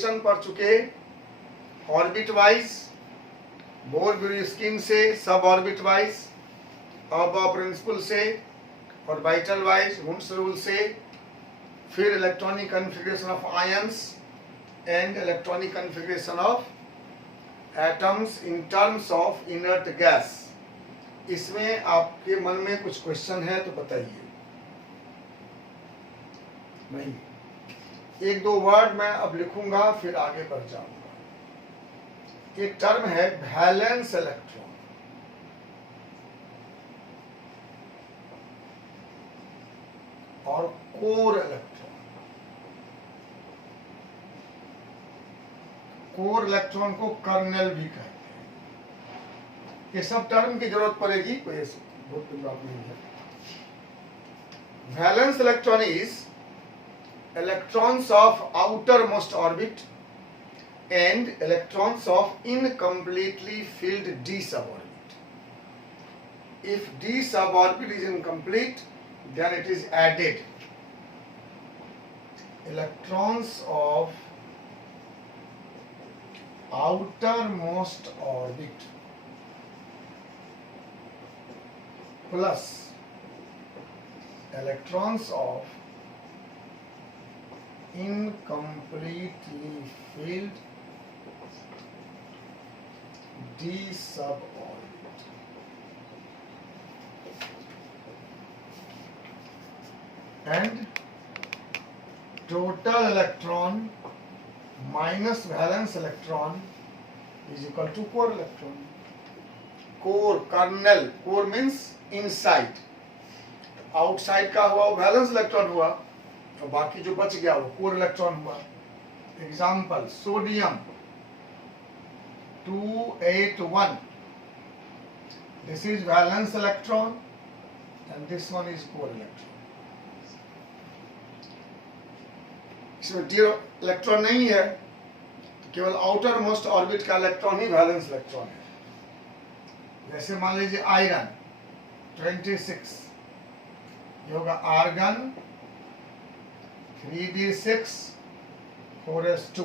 Configuration पढ़ चुके, orbit wise, bore scheme से, सब ऑर्बिट वाइज, अबाव प्रिंसिपल से, ऑर्बिटल वाइज, वुंड्स रूल से, फिर electronic configuration of ions and electronic configuration of atoms in terms of inert gas. इसमें आपके मन में कुछ क्वेश्चन है तो बताइए। नहीं, एक दो वर्ड मैं अब लिखूंगा फिर आगे बढ़ जाऊंगा। एक टर्म है वैलेंस इलेक्ट्रॉन, और कोर इलेक्ट्रॉन। कोर इलेक्ट्रॉन को कर्नेल भी कहते हैं। ये सब टर्म की जरूरत पड़ेगी, कोई ऐसी बहुत बड़ी बात नहीं है। Valence electron is electrons of outermost orbit and electrons of incompletely filled d suborbit. If d suborbit is incomplete, then it is added. Electrons of outermost orbit plus electrons of incompletely filled d suborbit and total electron minus valence electron is equal to core electron. Core, kernel, core means inside, outside का हुआ वो valence electron हुआ, और बाकी जो बच गया वो कोर इलेक्ट्रॉन हुआ। Example, sodium 281, this is valence electron and this one is core electron. इसमें डी इलेक्ट्रॉन नहीं है, केवल आउटर मोस्ट ऑर्बिट का इलेक्ट्रॉन ही वैलेंस इलेक्ट्रॉन है। जैसे मान लीजिए आयरन 26, ये होगा आर्गन 3d6 4s2।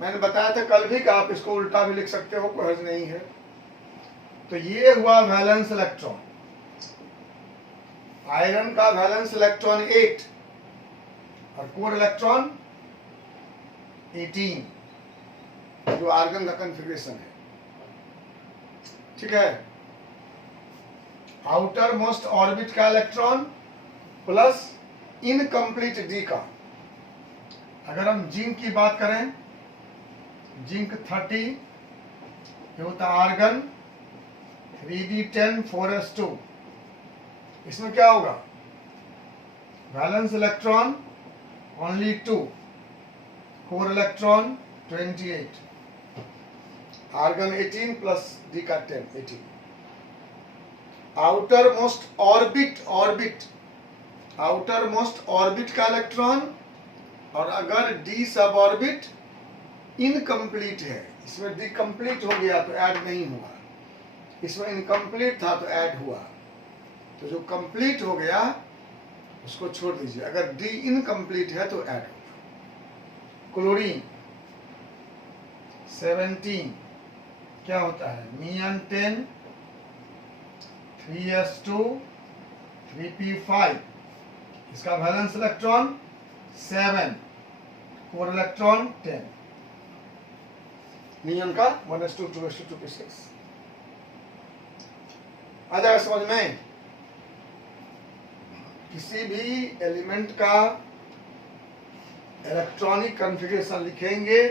मैंने बताया था कल भी कि आप इसको उल्टा भी लिख सकते हो, कोई हर्ज नहीं है। तो ये हुआ वैलेंस इलेक्ट्रॉन। आयरन का वैलेंस इलेक्ट्रॉन 8 और कोर इलेक्ट्रॉन 18, जो आर्गन का कॉन्फ़िगरेशन है। ठीक है, आउटर मोस्ट ऑर्बिट का इलेक्ट्रॉन प्लस इनकम्प्लीट डी का। अगर हम जिंक की बात करें, जिंक 30, ये होता आर्गन 3d10 4s2। इसमें क्या होगा, valence electron only 2, core electron 28, argon 18 plus d का 10 18। Outermost orbit outermost orbit का इलेक्ट्रॉन, और अगर डी सब ऑर्बिट इनकम्प्लीट है, इसमें डी कंप्लीट हो गया तो ऐड नहीं हुआ, इसमें इनकम्प्लीट था तो ऐड हुआ। तो जो कंप्लीट हो गया उसको छोड़ दीजिए, अगर डी इनकम्प्लीट है तो ऐड होगा। क्लोरीन 17 क्या होता है, नियन 10 3s2 3p5, इसका वैलेंस इलेक्ट्रॉन 7, कोर इलेक्ट्रॉन 10, नियम का 1s2 2s2 2p6। आ जाएगा समझ में। किसी भी एलिमेंट का इलेक्ट्रॉनिक कॉन्फ़िगरेशन लिखेंगे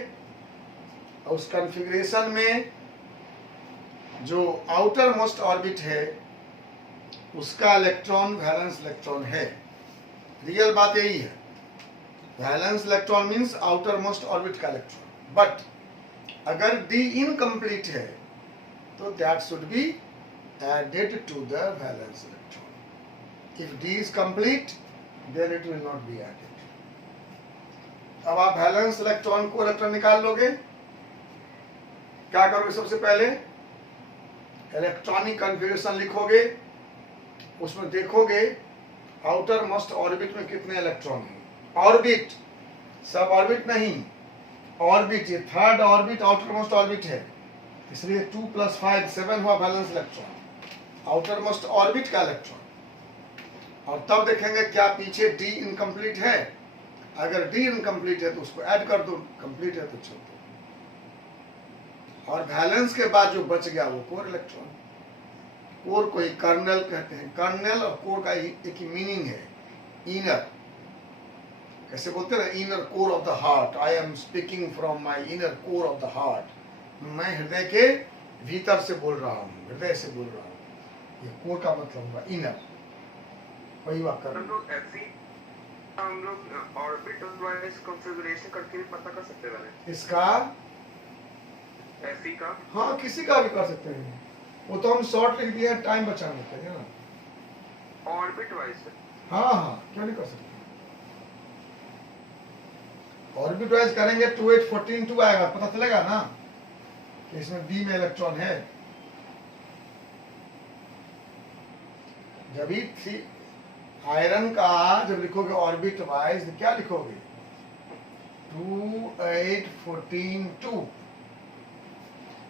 और उस कॉन्फ़िगरेशन में जो आउटर मोस्ट ऑर्बिट है उसका इलेक्ट्रॉन वैलेंस इलेक्ट्रॉन है। रियल बात यही है, valence electron means outermost orbit का इलेक्ट्रॉन। बट अगर डी इनकम्प्लीट है तो that should be added to the valence electron. If d is complete then it will not be added. अब आप वैलेंस इलेक्ट्रॉन को इलेक्ट्रॉन निकाल लोगे, क्या करोगे, सबसे पहले इलेक्ट्रॉनिक कॉन्फ़िगरेशन लिखोगे, उसमें देखोगे आउटर मोस्ट ऑर्बिट में कितने इलेक्ट्रॉन हैं। ऑर्बिट सब ऑर्बिट नहीं, ऑर्बिट, ये third orbit outermost orbit है, इसलिए 2 + 5 7 हुआ balance electron, outer most orbit का इलेक्ट्रॉन। और तब देखेंगे क्या पीछे डी इनकम्प्लीट है, अगर डी इनकम्प्लीट है तो उसको ऐड कर दो, कंप्लीट है तो छोड़ दो। और बैलेंस के बाद जो बच गया वो कोर इलेक्ट्रॉन। कोर को ही कर्नल कहते हैं। कर्नल और कोर का एक ही मीनिंग है, इनर। कैसे बोलते हैं, inner core of the heart, I am speaking from my inner core of the heart. मैं हृदय के भीतर से बोल रहा हूँ, हृदय से बोल रहा हूँ। ये कोर का मतलब हुआ इनर, वही वाक्य। हम लोग ऑर्बिट वाइज कॉन्फ़िगरेशन करके भी पता कर सकते हैं इसका, ऐसी का। हाँ, किसी का भी कर सकते हैं, वो तो हम शॉर्ट लिख दिया है टाइम बचाने के लिए ना। ऑर्बिट वाइज, हाँ हाँ, क्यों नहीं कर सकते। ऑर्बिट वाइज करेंगे 2 8 14 2 आएगा, पता चलेगा ना कि इसमें डी में इलेक्ट्रॉन है। जब भी आयरन का जब लिखोगे ऑर्बिट वाइज तो क्या लिखोगे, 2 8 14 2।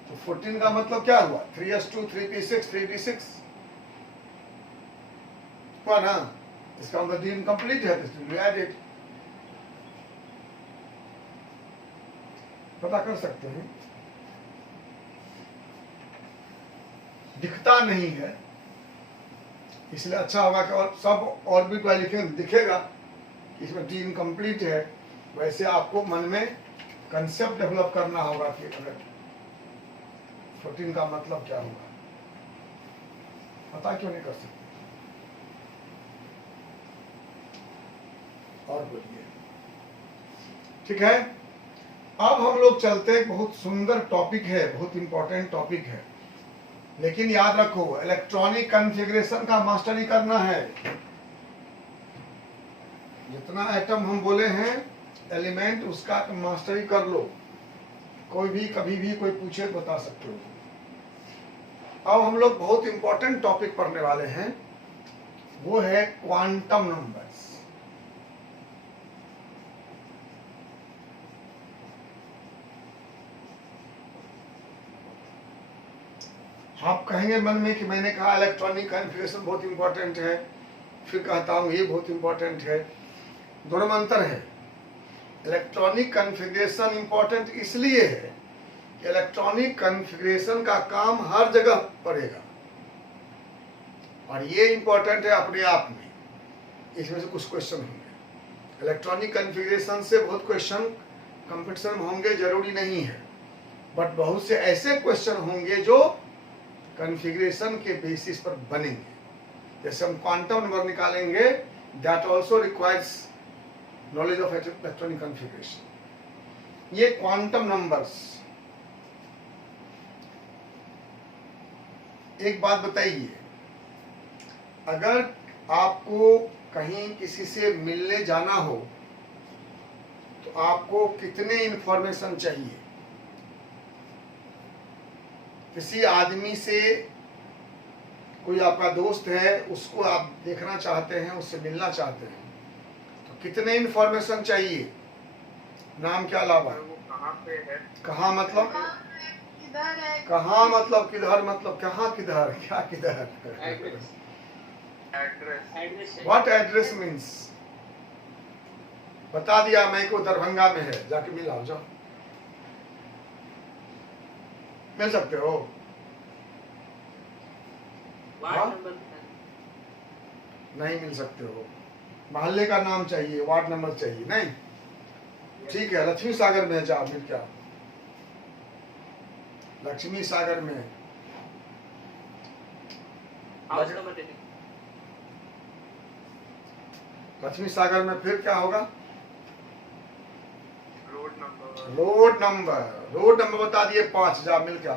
तो 14 का मतलब क्या हुआ, 3s2 3p6 3d6 हुआ ना। इसका मतलब डी इनकम्प्लीट है, तो एडेड। पता कर सकते हैं, दिखता नहीं है इसलिए अच्छा होगा कि और सब ऑर्बिट वाले लिखेंगे, दिखेगा कि इसमें डी इनकम्प्लीट है। वैसे आपको मन में कंसेप्ट डेवलप करना होगा कि अगर 14 का मतलब क्या होगा, पता क्यों नहीं कर सकते। और बोलिए, ठीक है। अब हम लोग चलते, बहुत सुंदर टॉपिक है, बहुत इंपॉर्टेंट टॉपिक है, लेकिन याद रखो इलेक्ट्रॉनिक कॉन्फ़िगरेशन का मास्टरी करना है। जितना एटम हम बोले हैं एलिमेंट, उसका मास्टरी कर लो। कोई भी कभी भी कोई पूछे बता सकते हो। अब हम लोग बहुत इंपॉर्टेंट टॉपिक पढ़ने वाले हैं, वो है क्वांटम नंबर्स। आप कहेंगे मन में कि मैंने कहा इलेक्ट्रॉनिक कॉन्फ़िगरेशन बहुत इंपॉर्टेंट है, फिर कहता हूँ ये बहुत इंपॉर्टेंट है। दोनों में अंतर है। इलेक्ट्रॉनिक कॉन्फ़िगरेशन इंपॉर्टेंट इसलिए है कि इलेक्ट्रॉनिक कॉन्फ़िगरेशन का काम हर जगह पड़ेगा, और ये इंपॉर्टेंट है अपने आप में। इसमें से कुछ क्वेश्चन होंगे इलेक्ट्रॉनिक कॉन्फ़िगरेशन से, बहुत क्वेश्चन कंपटीशन में होंगे, जरूरी नहीं है, बट बहुत से ऐसे क्वेश्चन होंगे जो कॉन्फ़िगरेशन के बेसिस पर बनेंगे। जैसे हम क्वांटम नंबर निकालेंगे, that also requires knowledge of electronic configuration. ये क्वांटम नंबर्स, एक बात बताइए, अगर आपको कहीं किसी से मिलने जाना हो तो आपको कितने इंफॉर्मेशन चाहिए। किसी आदमी से, कोई आपका दोस्त है, उसको आप देखना चाहते हैं, उससे मिलना चाहते हैं, तो कितने इंफॉर्मेशन चाहिए। नाम क्या अलावा, वो कहाँ पे है, कहाँ मतलब किधर है, कहाँ मतलब किधर, मतलब कहाँ किधर, क्या किधर, एड्रेस व्हाट एड्रेस मीन्स। बता दिया मैं को दरभंगा में है, जाके मिल आओ, जाओ, मिल सकते हो। हाँ? नहीं मिल सकते हो, मोहल्ले का नाम चाहिए, वार्ड नंबर चाहिए, नहीं। ठीक है, लक्ष्मी सागर में जाओ, मिल क्या, लक्ष्मी सागर में लक्ष्मी सागर में फिर क्या होगा, रोड नंबर बता दिए 5, जा मिल क्या,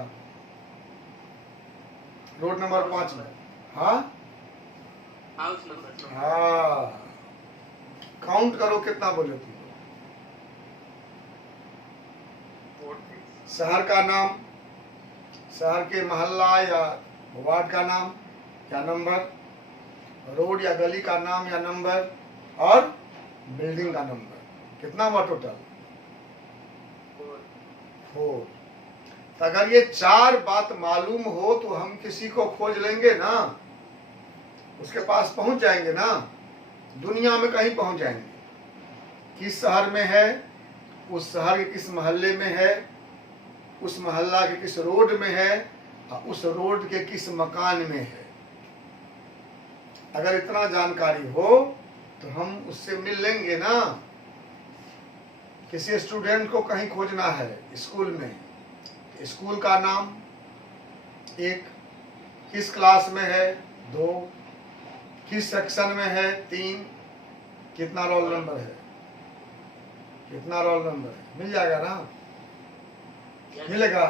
रोड नंबर 5 में। हाँ हाउस नंबर। हाँ, काउंट करो कितना बोले तुम। शहर का नाम, शहर के मोहल्ला या वार्ड का नाम या नंबर, रोड या गली का नाम या नंबर, और बिल्डिंग का नंबर। कितना हुआ टोटल? 4 4। तो अगर ये 4 बात मालूम हो तो हम किसी को खोज लेंगे ना, उसके पास पहुंच जाएंगे ना, दुनिया में कहीं पहुंच जाएंगे। किस शहर में है, उस शहर के किस मोहल्ले में है, उस मोहल्ला के किस रोड में है, और उस रोड के किस मकान में है। अगर इतना जानकारी हो तो हम उससे मिल लेंगे ना। किसी स्टूडेंट को कहीं खोजना है स्कूल में, स्कूल का नाम, 1, किस क्लास में है, 2, किस सेक्शन में है, 3, कितना रोल नंबर है, कितना रोल नंबर है, मिल जाएगा ना, मिलेगा।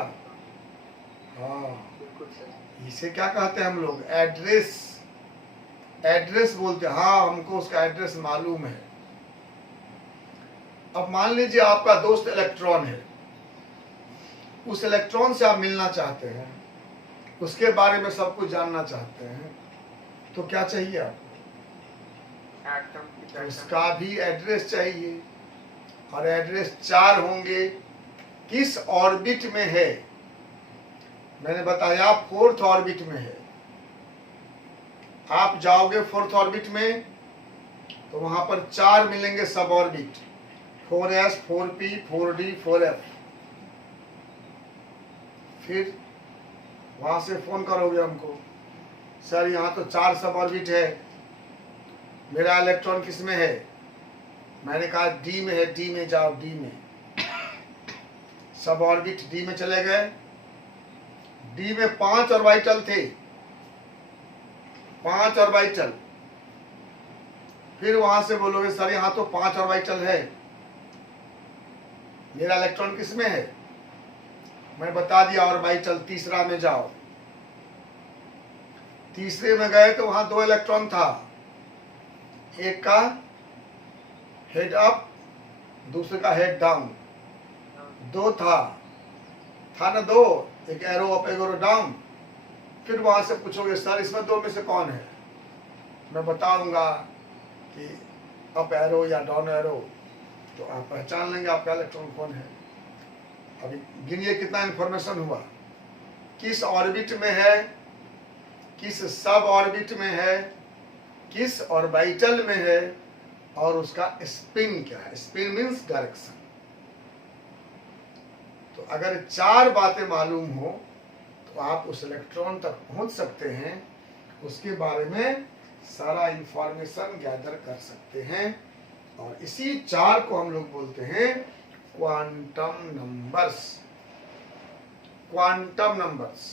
हाँ, बिल्कुल सर। इसे क्या कहते हैं हम लोग? एड्रेस। एड्रेस बोलते हैं। हाँ, हमको उसका एड्रेस मालूम है। अब मान लीजिए आपका दोस्त इलेक्ट्रॉन है, उस इलेक्ट्रॉन से आप मिलना चाहते हैं, उसके बारे में सब कुछ जानना चाहते हैं, तो क्या चाहिए आपको? एटम की तो उसका भी एड्रेस चाहिए, और एड्रेस 4 होंगे। किस ऑर्बिट में है? मैंने बताया 4th ऑर्बिट में है। आप जाओगे 4th ऑर्बिट में तो वहां पर 4 मिलेंगे सब orbit, 4s, 4p, 4d, 4f। फिर वहां से फोन करोगे हमको, सर यहाँ तो 4 सब ऑर्बिट है, मेरा इलेक्ट्रॉन किस में है? मैंने कहा डी में है। डी में जाओ, डी में। सब ऑर्बिट डी में चले गए। डी में 5 ऑर्बिटल थे, 5 ऑर्बिटल। फिर वहां से बोलोगे सर यहाँ तो 5 ऑर्बिटल है, मेरा इलेक्ट्रॉन किस में है? मैं बता दिया ऑर्बिटल तीसरा में जाओ। तीसरे में गए तो वहां 2 इलेक्ट्रॉन था, एक का हेड अप, दूसरे का हेड डाउन। 2 था ना 2, एक एरो अप एक एरो डाउन। फिर वहां से पूछोगे सर इसमें 2 में से कौन है? मैं बताऊंगा कि अप एरो या डाउन एरो, तो आप पहचान लेंगे आपका इलेक्ट्रॉन कौन है। अभी गिनिए कितना इंफॉर्मेशन हुआ, किस ऑर्बिट में है, किस सब ऑर्बिट में है, किस ऑर्बिटल में है, और उसका स्पिन क्या है। Spin means direction. तो अगर 4 बातें मालूम हो तो आप उस इलेक्ट्रॉन तक पहुंच सकते हैं, उसके बारे में सारा इंफॉर्मेशन गैदर कर सकते हैं। और इसी 4 को हम लोग बोलते हैं क्वांटम नंबर्स। Quantum numbers.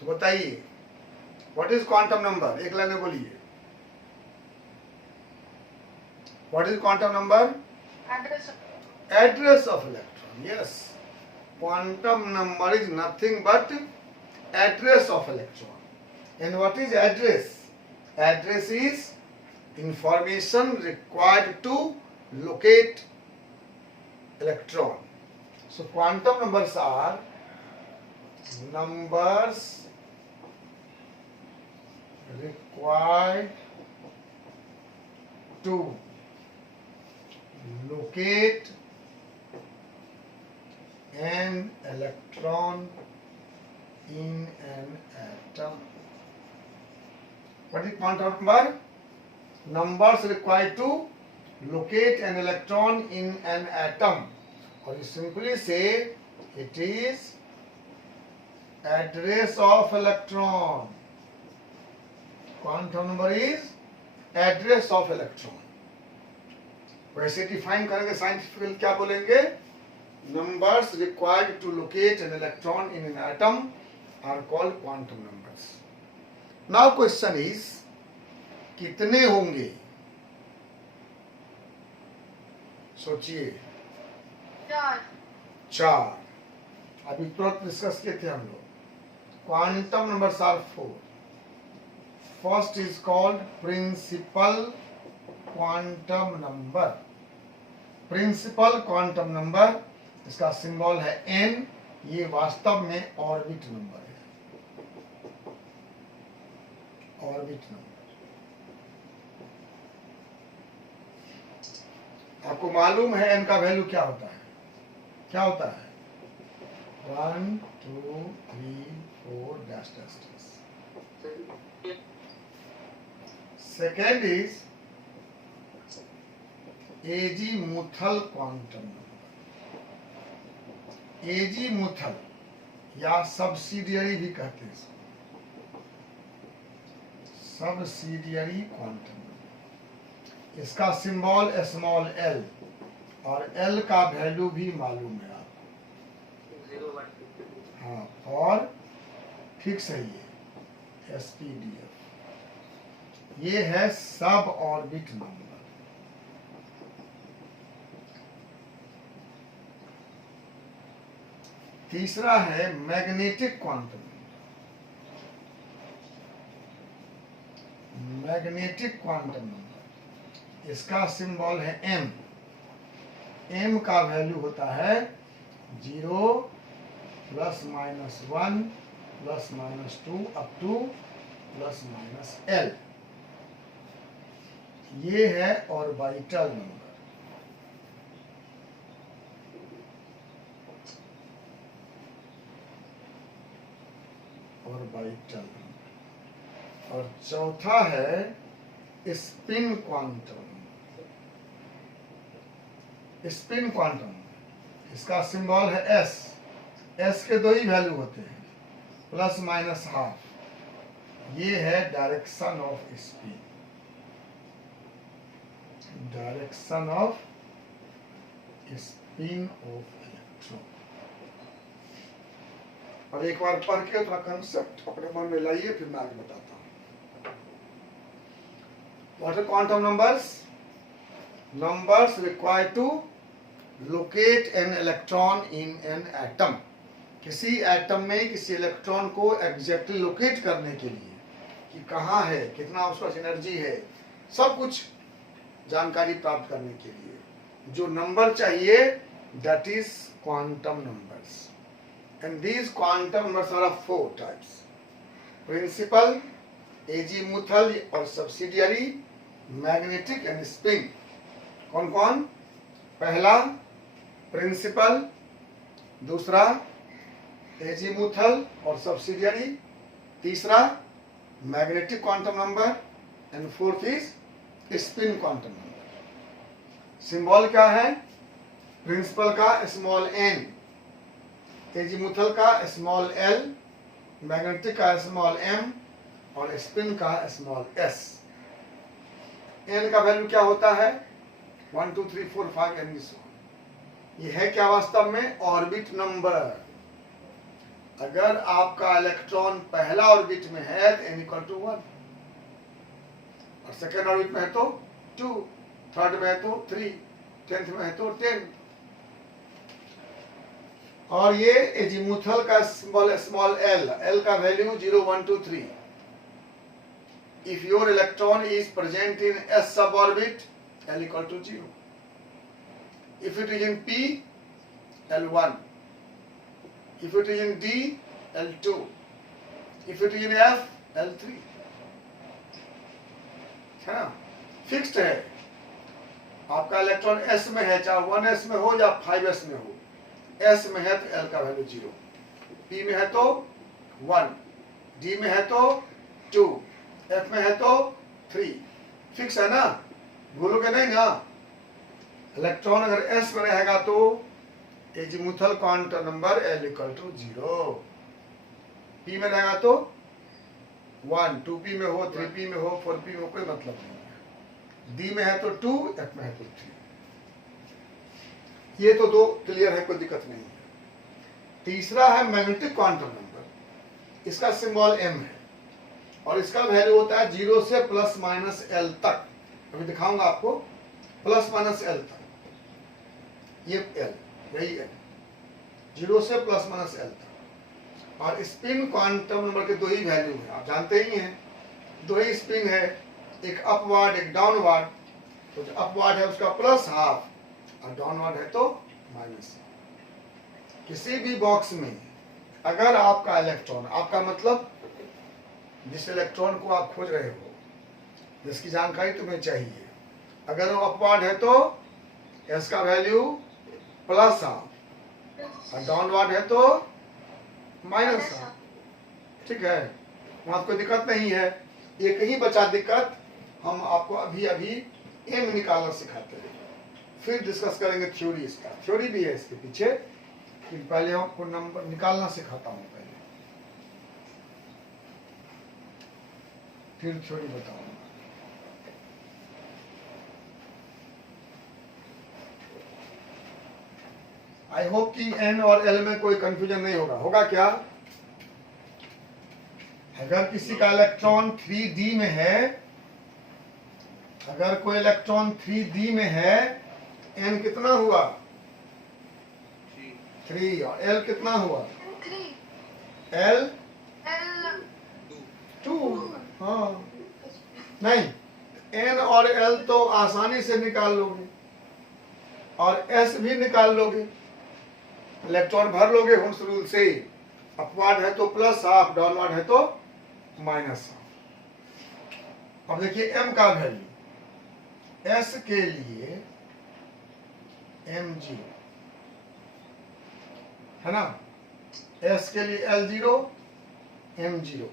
तो बताइए व्हाट इज क्वांटम नंबर? एक लाइन में बोलिए, what is quantum number? Address Address of electron. Yes, quantum number is nothing but address of electron. And what is address? Address is information required to locate electron. So quantum numbers are numbers required to locate an electron in an atom. What is quantum number? Numbers required to locate an electron in an atom. Or you simply say it is address of electron. Quantum number is address of electron. वैसे define करेंगे scientifically क्या बोलेंगे? Numbers required to locate an electron in an atom are called quantum numbers. Now question is, कितने होंगे? सोचिए। 4। अभी तुरंत discuss किए थे हम लोग। Quantum numbers are 4। First is called principal quantum number. Principal quantum number, इसका सिंबल है n। ये वास्तव में ऑर्बिट नंबर है, ऑर्बिट नंबर। आपको मालूम है n का वैल्यू क्या होता है? क्या होता है? 1 2 3 4 dash dash dash. Second is azimuthal quantum number. Azimuthal या सब्सिडियरी भी कहते हैं इसको, सब्सिडियरी क्वांटम नंबर। इसका सिंबल स्मॉल एल और एल का वैल्यू भी मालूम है आपको। 0 1 हाँ, और फिक्स है ये एसपीडीएफ। ये है सब ऑर्बिट नंबर। तीसरा है magnetic quantum number. Magnetic quantum number, इसका सिंबल है एम। एम का वैल्यू होता है 0 +-1 +-2 अप टू +-L। ये है ऑर्बिटल नंबर। Orbital number. और चौथा है स्पिन क्वांटम। स्पिन क्वांटम, इसका सिंबल है एस। एस के दो ही वैल्यू होते हैं, +-½ ये है direction off spin. Direction off spin off electron. और एक बार पढ़ के थोड़ा कंसेप्ट अपने मन में लाइए, फिर मैं आगे बताता हूं। What are quantum numbers? Numbers required to locate an electron in an atom। किसी एटम में किसी इलेक्ट्रॉन को एग्जैक्टली लोकेट करने के लिए कि कहाँ है, कितना उसका एनर्जी है, सब कुछ जानकारी प्राप्त करने के लिए जो नंबर चाहिए, that is quantum numbers. And these quantum numbers are of 4 types: principal, azimuthal और सब्सिडियरी, मैग्नेटिक एंड स्पिन। कौन कौन? पहला प्रिंसिपल, दूसरा एजीमुथल और सब्सिडियरी, तीसरा magnetic quantum number and fourth is spin quantum number. Symbol क्या है? प्रिंसिपल का स्मॉल n, एजीमुथल का स्मॉल l, मैग्नेटिक का स्मॉल m और स्पिन का स्मॉल s। n का वैल्यू क्या होता है? 1 2 3 4 5 एंड सो ऑन। ये है क्या वास्तव में? Orbit number. अगर आपका इलेक्ट्रॉन पहला ऑर्बिट में है तो n = 1, और सेकेंड ऑर्बिट में है तो 2, थर्ड में है तो 3, 10th में है तो 10। और ये एजीमुथल का सिंबल स्मॉल l, l का value 0 1 2 3। If your electron is present in s सब orbit, L = 0. If it is in P, L1. If it is in D, L2. If it is in F, L3. है ना? Fixed है। आपका electron S में है, चाहे 1s में हो या 5s में हो। S में है तो L का वैल्यू 0, P में है तो 1, D में है तो 2, F में है तो 3। फिक्स है ना? भूलोगे नहीं ना? इलेक्ट्रॉन अगर s में रहेगा तो azimuthal quantum number L = 0, p में रहेगा तो 1, 2p में हो, 3p में हो, 4p में हो, कोई मतलब नहीं है। d में है तो 2, f में है तो 3। ये तो दो क्लियर है, कोई दिक्कत नहीं है। तीसरा है मैग्नेटिक क्वांटम नंबर। इसका सिंबल m है और इसका वैल्यू होता है 0 से +-L तक। अभी दिखाऊंगा आपको, +-L तक। ये L, यही है 0 से +-L तक। और स्पिन क्वांटम नंबर के दो ही वैल्यू हैं, आप जानते ही हैं। दो ही स्पिन है, एक अपवर्ड एक डाउनवर्ड। तो जो अपवर्ड है उसका +½ और डाउनवर्ड है तो -। किसी भी बॉक्स में अगर आपका इलेक्ट्रॉन, आपका मतलब जिस इलेक्ट्रॉन को आप खोज रहे हो, जिसकी जानकारी तुम्हें चाहिए, अगर वो अपवर्ड है तो एस का वैल्यू प्लस हाफ और डाउनवर्ड है तो माइनस हाफ। ठीक है, वहां कोई दिक्कत नहीं है। एक ही बचा दिक्कत, हम आपको अभी अभी एम निकालना सिखाते हैं, फिर डिस्कस करेंगे थ्योरी। इसका थ्योरी भी है इसके पीछे, लेकिन पहले आपको नंबर निकालना सिखाता हूं पहले, फिर थ्योरी बताऊंगा। आई होप कि एन और एल में कोई कंफ्यूजन नहीं होगा। होगा क्या? अगर किसी का इलेक्ट्रॉन 3d में है, अगर कोई इलेक्ट्रॉन 3d में है, n कितना हुआ? 3 और l कितना हुआ? 3 l L 2। हाँ नहीं, n और l तो आसानी से निकाल लोगे और s भी निकाल लोगे, इलेक्ट्रॉन भर लोगे होम्स रूल से। अपवार्ड है तो प्लस हाफ, डाउनवर्ड है तो माइनस हाफ। अब देखिए m का वैल्यू, s के लिए m0 है ना, s के लिए L0 m0।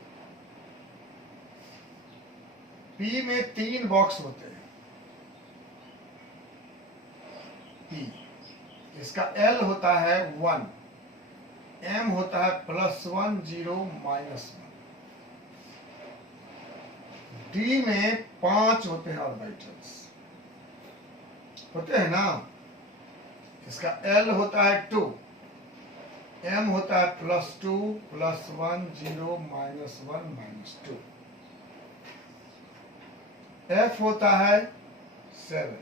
p में 3 बॉक्स होते हैं। p इसका L होता है 1, m होता है +1 0 -1। d में 5 होते हैं ऑर्बिटल्स, होते हैं ना। इसका L होता है 2, m होता है +2 +1 0 -1 -2। f होता है 7,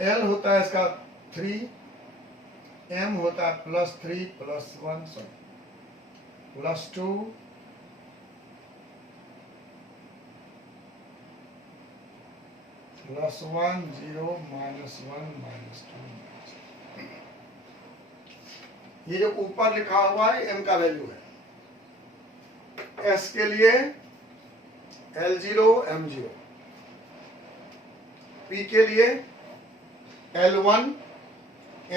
L होता है इसका 3, m होता है +3 +1 +2 +1 0 -1 -2। ये जो ऊपर लिखा हुआ है m का वैल्यू है। s के लिए L0 m0, p के लिए L1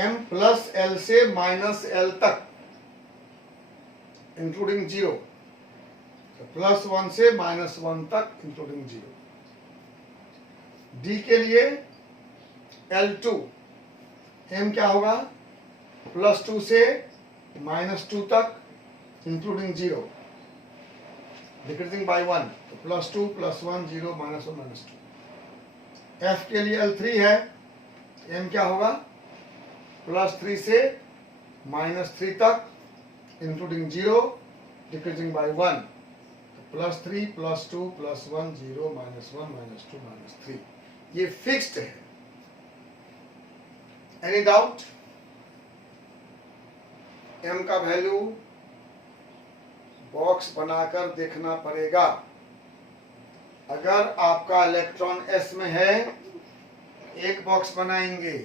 m प्लस L से -L तक इंक्लूडिंग 0, +1 से -1 तक इंक्लूडिंग 0। d के लिए L2 m क्या होगा? +2 से -2 तक इंक्लूडिंग 0, डिक्रीजिंग बाय 1, तो +2 +1 0 -1 -2। f के लिए L3 है, m क्या होगा? +3 से -3 तक इंक्लूडिंग 0, डिक्रीजिंग बाय 1, +3 +2 +1 0 -1 -2 -3। ये फिक्स्ड है। Any doubt? m का वैल्यू बॉक्स बनाकर देखना पड़ेगा। अगर आपका इलेक्ट्रॉन s में है, एक बॉक्स बनाएंगे,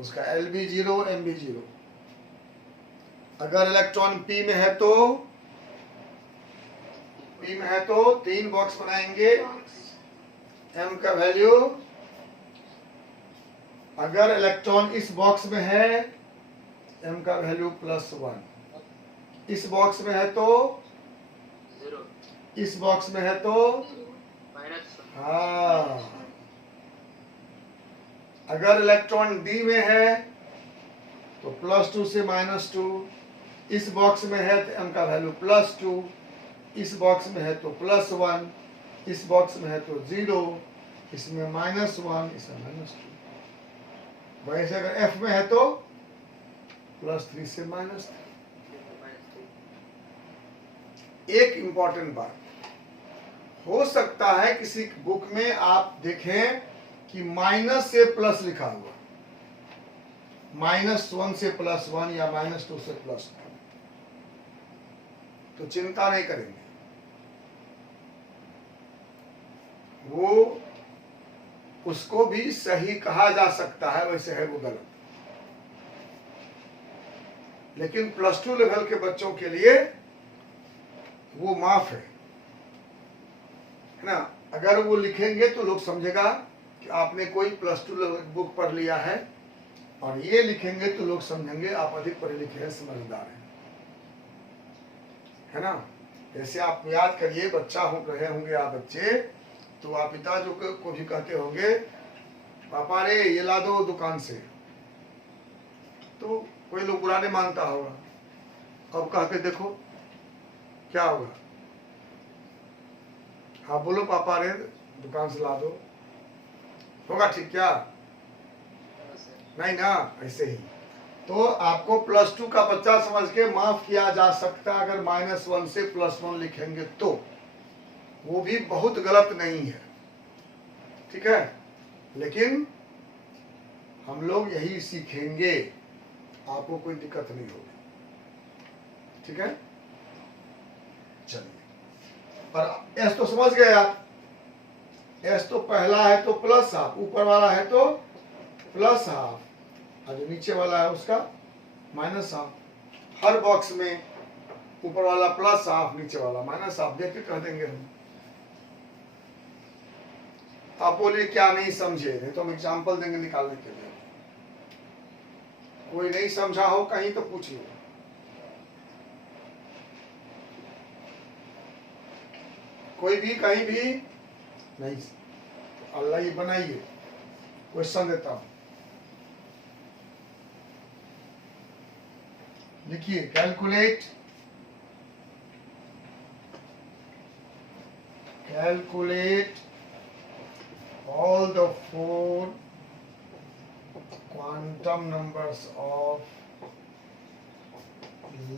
उसका Lb0 Mb0। अगर इलेक्ट्रॉन p में है तो 3 बॉक्स बनाएंगे, m का वैल्यू। अगर इलेक्ट्रॉन इस बॉक्स में है, m का वैल्यू +1। इस बॉक्स में है तो 0 इस बॉक्स में है तो -1 हाँ। अगर इलेक्ट्रॉन d में है तो +2 से -2, इस बॉक्स में है तो m का वैल्यू +2, इस बॉक्स में है तो +1, इस बॉक्स में है तो 0, इसमें -1, इसमें -2। वैसे अगर f में है तो +3 से -3। एक इंपॉर्टेंट बात, हो सकता है किसी बुक में आप देखें कि माइनस से प्लस लिखा हुआ, -1 से +1 या -2 से +2, तो चिंता नहीं करेंगे, वो उसको भी सही कहा जा सकता है, वैसे है वो गलत। लेकिन +2 लेवल के बच्चों के लिए वो माफ है ना। अगर वो लिखेंगे तो लोग समझेगा कि आपने कोई +2 बुक पढ़ लिया है, और ये लिखेंगे तो लोग समझेंगे आप अधिक पढ़े लिखे हैं, समझदार हैं, है ना। जैसे आप याद करिए, बच्चा हो रहे होंगे आप बच्चे, तो आप पिता जो को भी कहते होंगे पापा रे ये ला दो दुकान से, तो कोई लोग बुरा नहीं मानता होगा। अब कह के देखो क्या होगा, हाँ बोलो पापा रे दुकान से ला दो, होगा ठीक क्या? नहीं ना, ऐसे ही। तो आपको +2 का बच्चा समझ के माफ किया जा सकता है अगर -1 से +1 लिखेंगे तो, वो भी बहुत गलत नहीं है, ठीक है। लेकिन हम लोग यही सीखेंगे, आपको कोई दिक्कत नहीं होगी, ठीक है। चलिए, और एस तो समझ गए आप, एस तो पहला है तो +1/2, ऊपर वाला है तो +1/2, और जो नीचे वाला है उसका -1/2। हर बॉक्स में ऊपर वाला +1/2, नीचे वाला -1/2, देख के कह देंगे हम। आप बोलिए क्या नहीं समझे, नहीं तो हम एग्जाम्पल देंगे निकालने के लिए। कोई नहीं समझा हो कहीं तो पूछिए। कोई भी कहीं भी नहीं, अल्लाह ये बनाइए, क्वेश्चन देता हूं, लिखिए calculate all the 4 quantum numbers of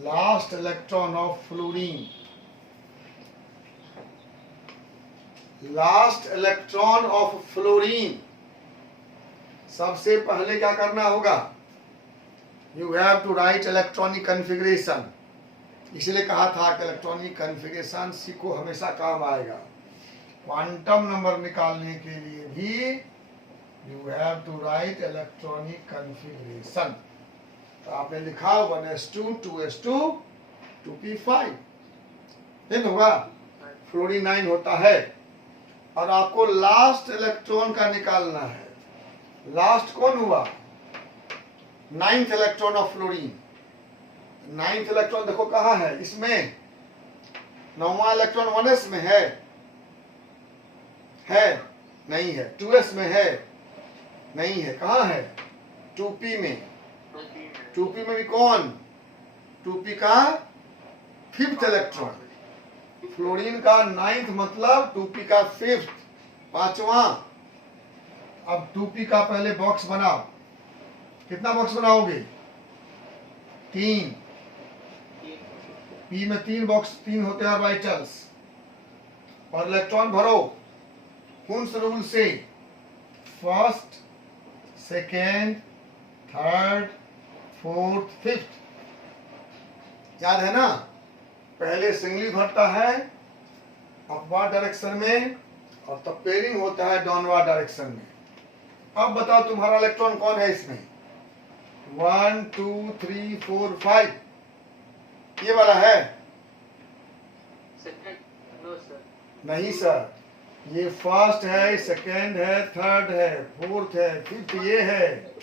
last electron of fluorine. Last electron of fluorine. सबसे पहले क्या करना होगा? You have to write electronic configuration. इसलिए कहा था कि इलेक्ट्रॉनिक कन्फिगरेशन सीखो, हमेशा काम आएगा। क्वांटम नंबर निकालने के लिए भी you have to write electronic configuration. तो आपने लिखा 1s2 2s2 2p5, नहीं होगा, फ्लोरीन 9 होता है, और आपको लास्ट इलेक्ट्रॉन का निकालना है। लास्ट कौन हुआ? 9th electron of fluorine. 9th electron देखो कहाँ है, इसमें 9वां इलेक्ट्रॉन 1s में है नहीं है, 2s में है नहीं है, कहाँ है? 2p में। 2p में भी कौन? 2p का 5th इलेक्ट्रॉन। फ्लोरीन का 9th मतलब 2p का 5th, 5वां। अब 2p का पहले बॉक्स बनाओ, कितना बॉक्स बनाओगे? 3। p में 3 बॉक्स, 3 होते हैं ऑर्बिटल्स, और इलेक्ट्रॉन भरो कुंस रूल से, first, second, third, fourth, fifth. याद है ना? पहले सिंगली भरता है अपवार्ड डायरेक्शन में, और तब पेयरिंग होता है डाउनवर्ड डायरेक्शन में। अब बताओ तुम्हारा इलेक्ट्रॉन कौन है इसमें? 1 2 3 4 5, ये वाला है? No sir. नहीं सर, ये फर्स्ट है, सेकेंड है, थर्ड है, फोर्थ है, फिफ्थ ये है,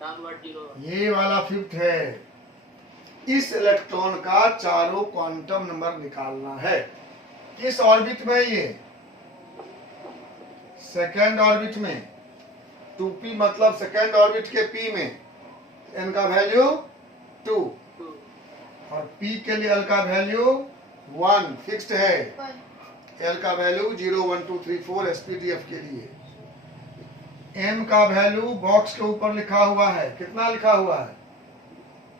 डाउनवर्ड 0, ये वाला फिफ्थ है। इस इलेक्ट्रॉन का चारों क्वांटम नंबर निकालना है। किस ऑर्बिट में? ये सेकेंड ऑर्बिट में। 2p मतलब सेकेंड ऑर्बिट के p में, n का वैल्यू 2, 2, और p के लिए l का वैल्यू 1 फिक्स्ड है, l का वैल्यू 0 1 2 3 4 SPDF के लिए। m का वैल्यू बॉक्स के ऊपर लिखा हुआ है, कितना लिखा हुआ है?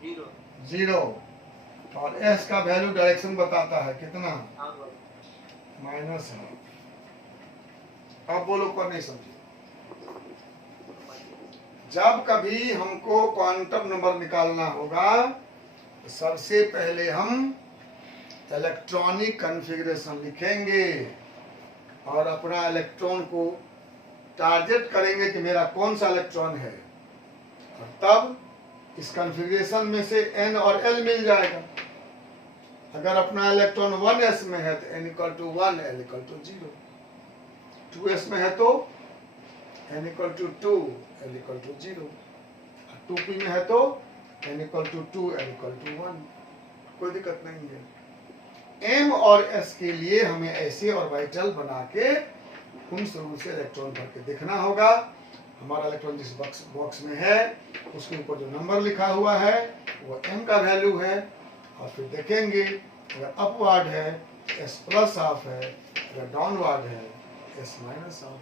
0, 0, और s का वैल्यू डायरेक्शन बताता है, कितना? डाउनवर्ड। -1। अब बोलो कौन नहीं समझे? जब कभी हमको क्वांटम नंबर निकालना होगा, तो सबसे पहले हम इलेक्ट्रॉनिक कॉन्फ़िगरेशन लिखेंगे, और अपना इलेक्ट्रॉन को टारगेट करेंगे कि मेरा कौन सा इलेक्ट्रॉन है, और तब इस कॉन्फ़िगरेशन में से n और l मिल जाएगा। अगर अपना इलेक्ट्रॉन 1s में है तो n = 1, l = 0। 2s में है तो n equal to 2 l equal to 0, 2p में है तो n equal to 2 l equal to 1, कोई दिक्कत नहीं है। m और s के लिए हमें ऐसे ऑर्बिटल बना के उन शुरू से इलेक्ट्रॉन भर के देखना होगा। हमारा इलेक्ट्रॉन जिस बॉक्स में है उसके ऊपर जो नंबर लिखा हुआ है वो m का वैल्यू है, और फिर देखेंगे अगर अपवार्ड है s प्लस हाफ है, अगर डाउनवार्ड है s माइनस हाफ।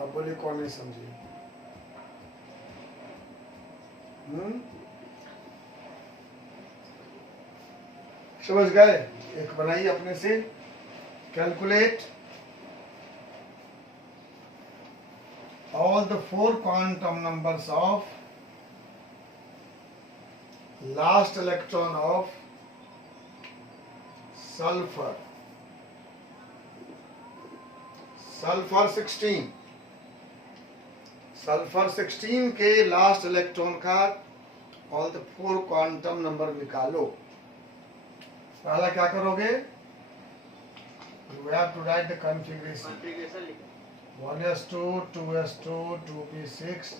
अब बोलिए कौन नहीं समझे? समझ गए? एक बनाइए अपने से। Calculate all the 4 quantum numbers of last electron of sulfur 16, sulphur 16 के लास्ट इलेक्ट्रॉन का ऑल द 4 क्वांटम नंबर निकालो। पहला क्या करोगे? You have to write the configuration. Configuration लिखो। 1s2, 2s2, 2p6,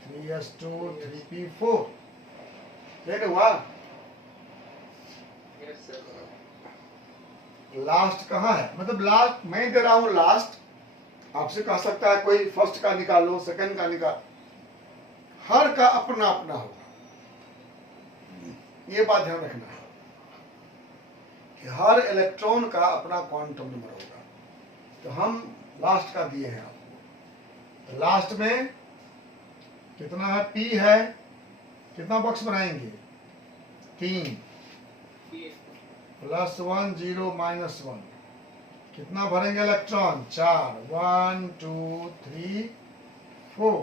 3s2, 3p4। देख हुआ? Yes sir. लास्ट कहाँ है? मतलब लास्ट मैं दे रहा हूं लास्ट, आपसे कह सकता है कोई फर्स्ट का निकालो, सेकंड का निकाल, हर का अपना अपना होगा। ये बात ध्यान रखना है कि हर इलेक्ट्रॉन का अपना क्वांटम नंबर होगा। तो हम लास्ट का दिए हैं आपको। तो लास्ट में कितना है? p है, कितना बॉक्स बनाएंगे? 3 +1 0 -1, कितना भरेंगे इलेक्ट्रॉन? 4 1 2 3 4।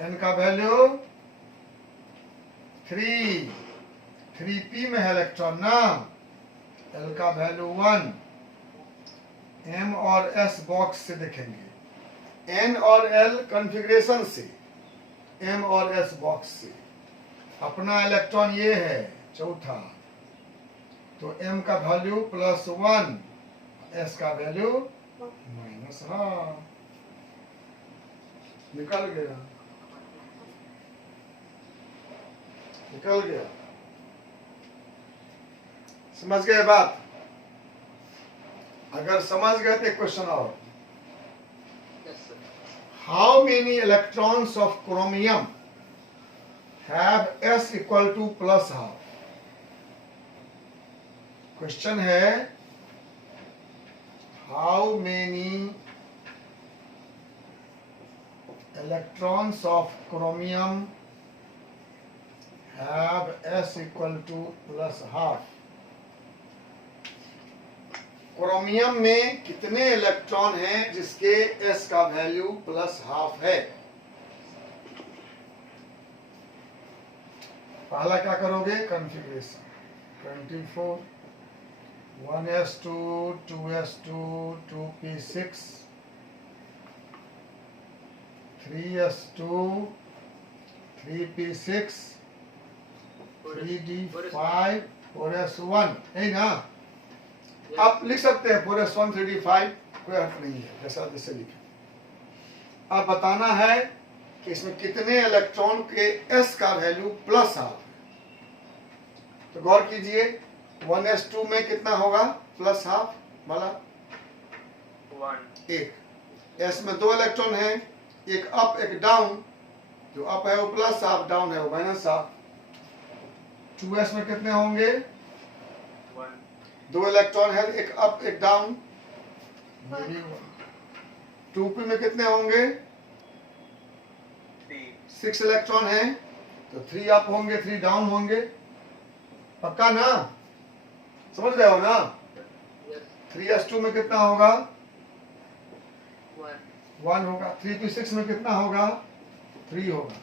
n का वैल्यू 3, 3p में है इलेक्ट्रॉन ना। l का वैल्यू 1। m और s बॉक्स से देखेंगे, n और l कॉन्फ़िगरेशन से, m और s बॉक्स से। अपना इलेक्ट्रॉन ये है चौथा, तो m का वैल्यू +1, s का वैल्यू -1। निकल गया, निकल गया। समझ गए बात? अगर समझ गए तो क्वेश्चन और, yes sir. How many electrons of chromium have s equal to +12? Question है how many electrons of chromium have s equal to +12। Chromium में कितने इलेक्ट्रॉन हैं जिसके s का वैल्यू +12 है? पहला क्या करोगे? Configuration 24 1s2 2s2 2p6 3s2 3p6 3d5 4s1, है ना? आप लिख सकते हैं 4s1 3d5, कोई अर्थ नहीं है, जैसा जैसे लिखे। अब बताना है कि इसमें कितने इलेक्ट्रॉन के s का वैल्यू +12 है। तो गौर कीजिए, 1s2 में कितना होगा +12 वाला? 1। एक। s में 2 इलेक्ट्रॉन हैं, एक अप एक डाउन। जो अप है वो +12, डाउन है वो -12। 2s में कितने होंगे? 2 इलेक्ट्रॉन है, एक अप एक डाउन। 2p में कितने होंगे? 6 इलेक्ट्रॉन है, तो 3 अप होंगे 3 डाउन होंगे। पक्का ना? समझ रहे हो ना? 3s2 में कितना होगा? 1 होगा। 3p6 में कितना होगा? 3 होगा।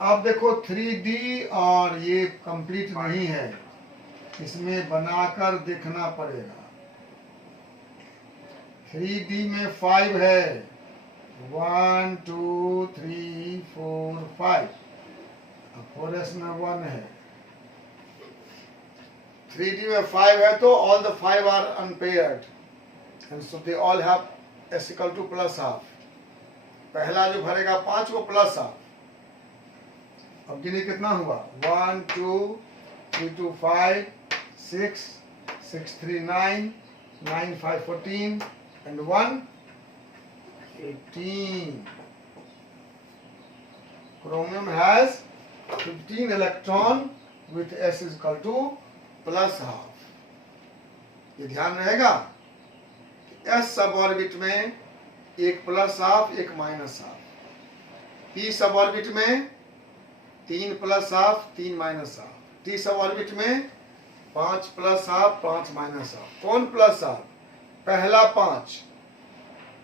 अब देखो 3d और ये कंप्लीट नहीं है, इसमें बनाकर देखना पड़ेगा। 3d में 5 है, 1 2 3 4 5। अब 4s में 1 है, 3D में 5 है तो all the 5 are unpaired and so they all have s equal to plus half. पहला जो भरेगा 5 वो प्लस हाफ. अब गिने कितना हुआ 1 2 3 2 5 6 6 3 9 9 5 14 and 1 18. Chromium has 15 electron with s is equal to plus half. ये ध्यान रहेगा s सब ऑर्बिट में एक प्लस हाफ एक माइनस हाफ. p सब ऑर्बिट में 3 plus half 3 minus half. t सब ऑर्बिट में 5 प्लस हाफ 5 माइनस हाफ. कौन प्लस हाफ? पहला 5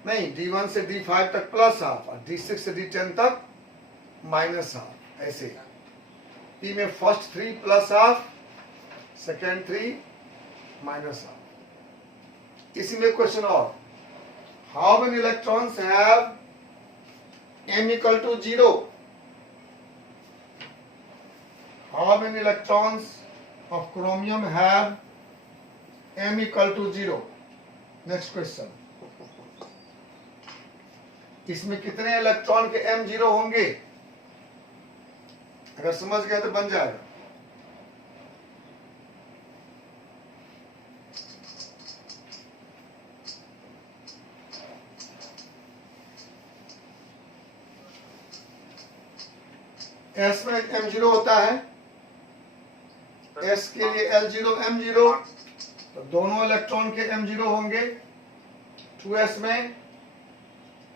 नहीं, d1 से d5 तक प्लस हाफ और d6 से d10 तक माइनस हाफ. ऐसे p में first 3 plus half, second 3 minus half. इसी में क्वेश्चन और, how many electrons have m equal to 0? How many electrons of chromium have m equal to 0? Next question. इसमें कितने इलेक्ट्रॉन के m 0 होंगे? अगर समझ गए तो बन जाएगा. S में m0 होता है, S के लिए L0 m0, तो दोनों इलेक्ट्रॉन के m0 होंगे. 2s में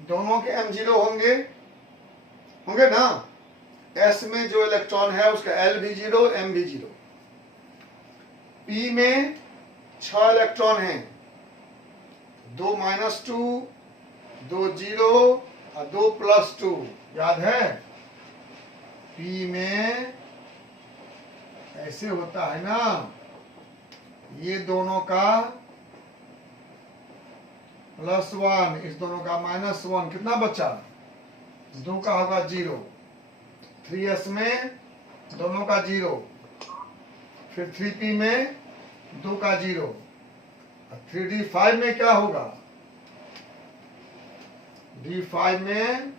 दोनों के m0 होंगे ना. S में जो इलेक्ट्रॉन है उसका L भी 0 m भी 0. P में 6 इलेक्ट्रॉन हैं, 2 -2 2 0 और 2 +2. याद है P में ऐसे होता है ना, ये दोनों का +1 इस दोनों का -1, कितना बचा? 2 का होगा 0. 3s में दोनों का 0, फिर 3p में 2 का 0. 3d5 में क्या होगा? d5 में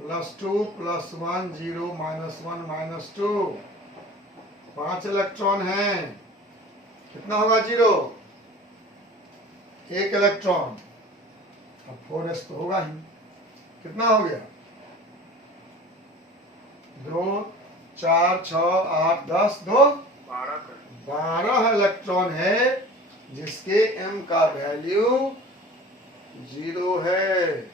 +2 +1 0 -1 -2. 5 इलेक्ट्रॉन हैं, कितना होगा 0? 1 इलेक्ट्रॉन. अब 4s तो होगा ही. कितना हो गया? 2 4 6 8 10 2 12 इलेक्ट्रॉन है जिसके m का वैल्यू 0 है.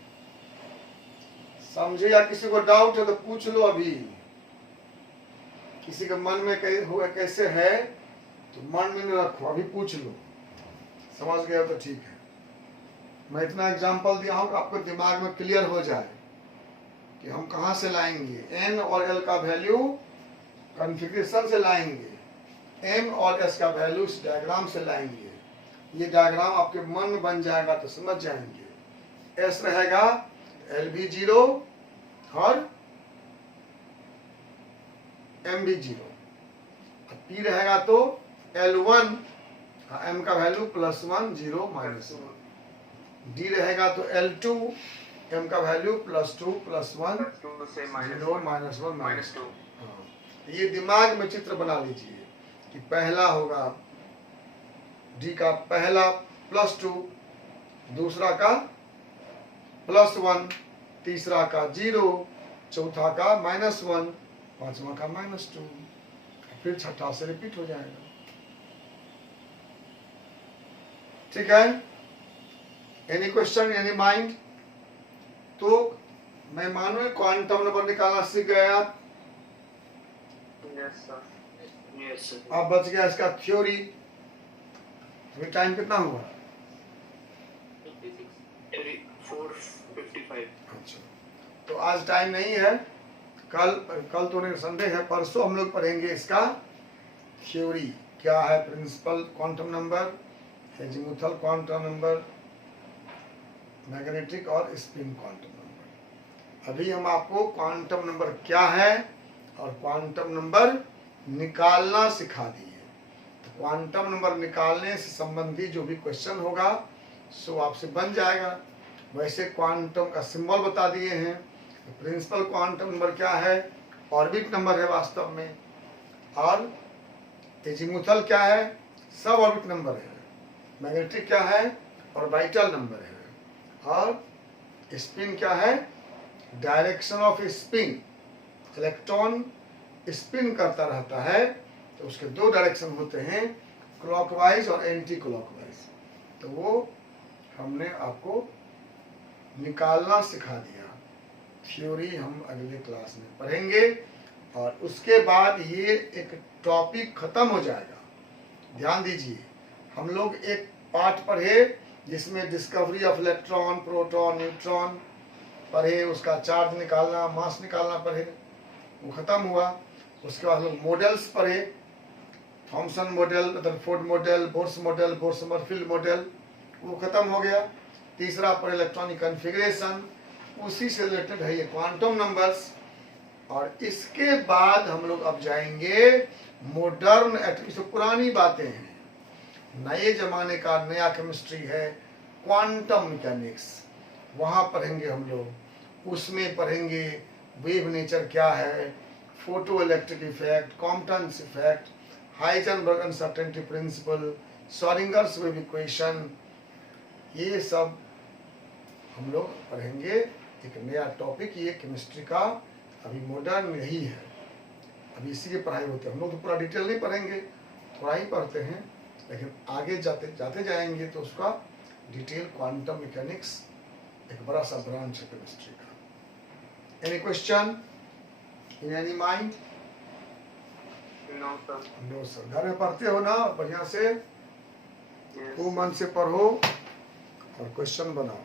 समझे या किसी को डाउट है तो पूछ लो. अभी किसी के मन में कैसे है तो मन में न रखो, अभी पूछ लो. समझ गए तो ठीक है. मैं इतना एग्जांपल दिया हूं कि आपको दिमाग में क्लियर हो जाए कि हम कहां से लाएंगे. n और l का वैल्यू कॉन्फ़िगरेशन से लाएंगे, m और s का वैल्यू इस डायग्राम से लाएंगे. ये डायग्राम आपके मन में बन जाएगा तो समझ जाएंगे. s रहेगा L भी 0 और m भी 0. P रहेगा तो L1 m का वैल्यू +1 0 -1. D रहेगा तो L2 m का वैल्यू +2 +1 0 -1 -2. ये दिमाग में चित्र बना लीजिए कि पहला होगा D का पहला +2, दूसरा का +1, तीसरा का 0, चौथा का -1, पांचवा का -2, फिर छठा से रिपीट हो जाएगा. ठीक है. Any question, any mind? तो मैं मानू क्वांटम नंबर निकालना सीख गए आप. Yes, sir. अब बच गया इसका थ्योरी. अभी टाइम कितना हुआ? 4:55. अच्छा, तो आज टाइम नहीं है. कल तो नहीं, संडे है, परसों हम लोग पढ़ेंगे इसका थ्योरी. क्या है principal quantum number, azimuthal quantum number, magnetic और स्पिन क्वांटम नंबर. अभी हम आपको क्वांटम नंबर क्या है और क्वांटम नंबर निकालना सिखा दिए. क्वांटम नंबर निकालने से संबंधी जो भी क्वेश्चन होगा सो आपसे बन जाएगा। वैसे क्वांटम का सिंबल बता दिए हैं। प्रिंसिपल क्वांटम नंबर क्या है? ऑर्बिट नंबर है वास्तव में। और एजीमुथल क्या है? सब ऑर्बिट नंबर है। मैग्नेटिक क्या है? ऑर्बिटल नंबर है। और स्पिन क्या है? Direction off spin. Electron spin करता रहता है तो उसके दो डायरेक्शन होते हैं, क्लॉकवाइज और एंटी क्लॉकवाइज। तो वो हमने आपको निकालना सिखा दिया। थ्योरी हम अगले क्लास में पढ़ेंगे और उसके बाद ये एक टॉपिक खत्म हो जाएगा। ध्यान दीजिए, हम लोग एक पार्ट पढ़े जिसमें discovery of electron, proton, neutron पढ़े, उसका चार्ज निकालना, मास निकालना पढ़े, वो खत्म हुआ। उसके बाद हम लोग मॉडल्स पढ़े, Thompson model, Rutherford model, Bohr's model, bourse-Sommerfeld model, वो खत्म हो गया। तीसरा पढ़े इलेक्ट्रॉनिक कॉन्फ़िगरेशन, उसी से रिलेटेड है ये क्वांटम नंबर्स। और इसके बाद हम लोग अब जाएंगे मॉडर्न एटॉमिक, जो पुरानी बातें हैं, नए जमाने का नया केमिस्ट्री है क्वांटम मैकेनिक्स, वहाँ पढ़ेंगे हम लोग। उसमें पढ़ेंगे वेव नेचर क्या है, photo electric effect, Compton's effect, Heisenberg uncertainty principle, Schrodinger's wave equation, ये सब हम लोग पढ़ेंगे। एक नया टॉपिक ये केमिस्ट्री का अभी मॉडर्न यही है, अभी इसी की पढ़ाई होती है। हम लोग तो पूरा डिटेल नहीं पढ़ेंगे, थोड़ा ही पढ़ते हैं, लेकिन आगे जाते जाएंगे तो उसका डिटेल क्वांटम मैकेनिक्स एक बड़ा सा ब्रांच है केमिस्ट्री का। Any question in any mind? No sir. No sir. घर में पढ़ते हो ना बढ़िया से? यस। खूब मन से पढ़ो और क्वेश्चन बनाओ।